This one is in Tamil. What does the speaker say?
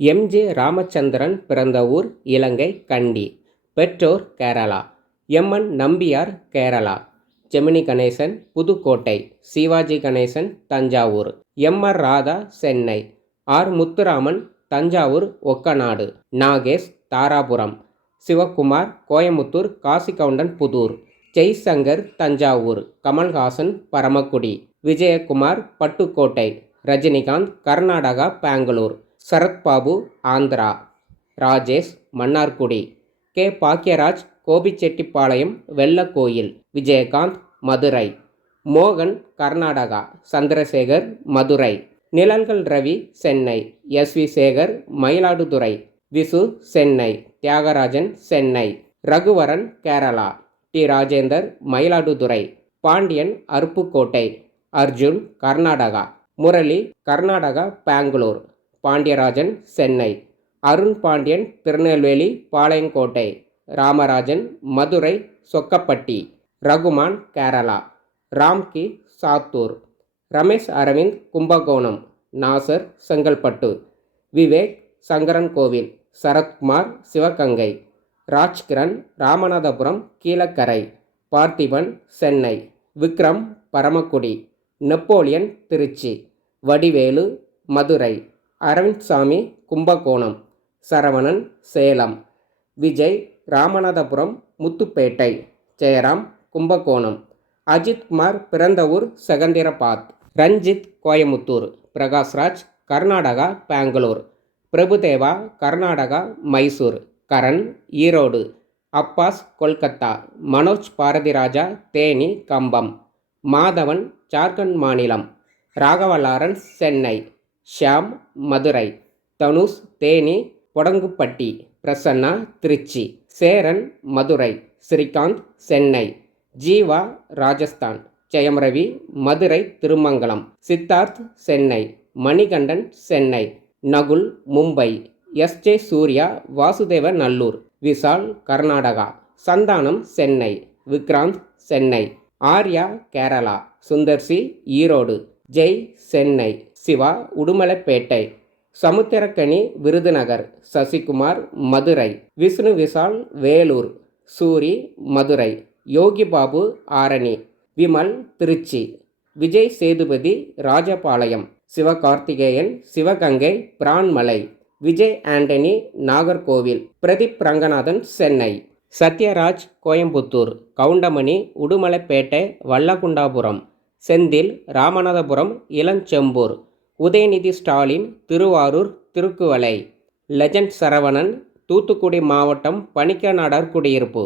எம்.ஜி. ராமச்சந்திரன் பிறந்த ஊர் இலங்கை கண்டி. பெற்றோர் Kerala. M N. Nambiar Kerala. Gemini Ganesan Pudukkottai. Sivaji Ganesan Thanjavur. M R. Radha Chennai. R. Muthuraman Thanjavur Okkanadu. Nagesh Dharapuram. Sivakumar Coimbatore Kasigoundan Pudur. Jaishankar Thanjavur. Kamal Haasan Paramakudi. Vijayakumar Pattukkottai. Rajinikanth Karnataka Bangalore. Sarath Babu Andhra. Rajesh Mannargudi. K. Bhagyaraj Gobichettipalayam Vellakoil. Vijayakanth Madurai. மோகன் Karnataka. Chandrasekhar Madurai. Nizhalgal Ravi Chennai. S V. Sekhar Mayiladuthurai. Visu Chennai. Thiagarajan Chennai. Raghuvaran Kerala. T. Rajendar Mayiladuthurai. Pandian Aruppukottai. Arjun Karnataka. Murali Karnataka Bangalore. Pandiarajan Chennai. Arun Pandian Tirunelveli Palayamkottai. Ramarajan Madurai சொக்கப்பட்டி. Rahman Kerala. Ramki Sattur. Ramesh Aravind Kumbakonam. Nassar Chengalpattu. Vivek Sankarankovil. Sarathkumar Sivaganga. Rajkiran Ramanathapuram Kilakarai. Parthiban Chennai. Vikram Paramakudi. Napoleon Trichy. Vadivelu Madurai. Aravind சாமி கும்பகோணம். சரவணன் சேலம். விஜய் ராமநாதபுரம் முத்துப்பேட்டை. ஜெயராம் கும்பகோணம். அஜித்குமார் பிறந்த ஊர் செகந்திரபாத். ரஞ்சித் கோயமுத்தூர். பிரகாஷ்ராஜ் கர்நாடகா பெங்களூர். பிரபுதேவா கர்நாடகா மைசூர். கரண் ஈரோடு. அப்பாஸ் கொல்கத்தா. மனோஜ் பாரதிராஜா தேனி கம்பம். மாதவன் ஜார்க்கண்ட் மாநிலம். Raghava Lawrence Chennai. Shyam Madurai. Dhanush Theni பொடங்குப்பட்டி. Prasanna Trichy. Cheran Madurai. Srikanth Chennai. Jeeva Rajasthan. Jayam Ravi Madurai Thirumangalam. Siddharth Chennai. Manikandan Chennai. Nakul Mumbai. S J. Surya Vasudeva Nallur. Vishal Karnataka. Santhanam Chennai. Vikrant Chennai. Arya Kerala. Sundar C Erode. Jai Chennai. Siva Udumalaipettai. Samuthirakani Virudhunagar. Sasikumar Madurai. Vishnu Vishal Vellore. Suri Madurai. Yogi Babu Arani. Vimal Trichy. Vijay Sethupathi Rajapalayam. Sivakarthikeyan Sivaganga Piranmalai. Vijay Antony Nagercoil. Pradeep Ranganathan Chennai. Sathyaraj Coimbatore. Goundamani Udumalaipettai வல்லகுண்டாபுரம். Senthil Ramanathapuram Ilanchembur. Udhayanidhi Stalin Thiruvarur Thirukkuvalai. Legend Saravanan Thoothukudi மாவட்டம் பணிக்கநாடார் குடியிருப்பு.